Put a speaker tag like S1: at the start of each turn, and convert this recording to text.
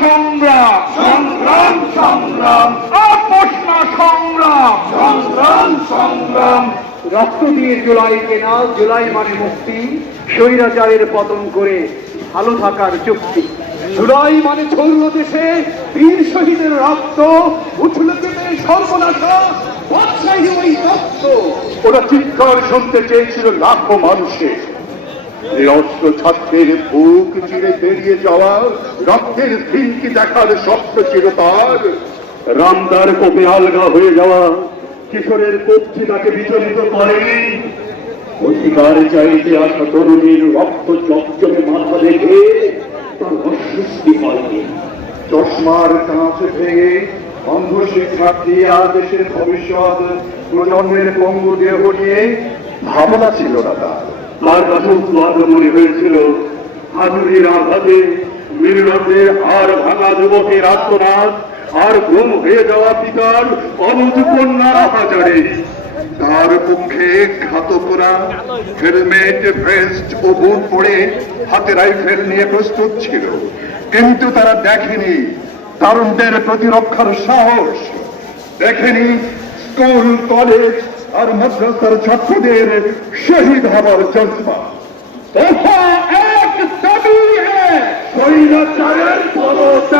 S1: সংগ্রাম। সংগ্রাম সংগ্রাম। আপোষমা সংগ্রাম। সংগ্রাম সংগ্রাম।
S2: রক্ত দিয়ে জুলাই কেনা জুলাই মানে মুক্তি। স্বৈরাচারের পতন করে ভালো থাকার চুক্তি। জুলাই মানে ছড়ল দেশে বীর শহীদের রক্ত। উঠল কেটে সর্বনাশা ওই রক্ত।
S1: ওরা চিৎকার শুনতে চেয়েছিল লাখো মানুষের। নিরস্ত্র ছাত্রের বুক চিরে বেরিয়ে যাওয়া, রক্তের দেখার স্বপ্ন ছিল তার। রামদার কোপে আলগা হয়ে যাওয়া, কিশোরের কক্ষি তাকে বিচলিত করেনি। অধিকার চাইতে আসা তরুণীর রক্ত চকচকে মাথা দেখে তার চশমার কাঁচ ভেঙে অন্ধ শিক্ষার্থী আর দেশের ভবিষ্যৎ প্রজন্মের পঙ্গু দেহ নিয়ে ভাবনা ছিল না তার। তার কাছে উদ্বাদ মনে হয়েছিল। হাজুরির আঘাতে মিলনের হাড় ভাঙা যুবকের আত্মনাদ আর ঘুম হয়ে যাওয়া পিতার অনুজ কন্যার হাজারে তার মুখে ঘাতকরা হেলমেট, ভেস্ট ও বুট পরে হাতে রাইফেল নিয়ে প্রস্তুত ছিল। কিন্তু তারা দেখেনি তরুণদের প্রতিরক্ষার সাহস। দেখেনি স্কুল, কলেজ আর মাদ্রাসার ছাত্রদের শহীদ হবার দফা এক দাবি স্বৈরাচারের পদত্যাগ স্বৈরাচার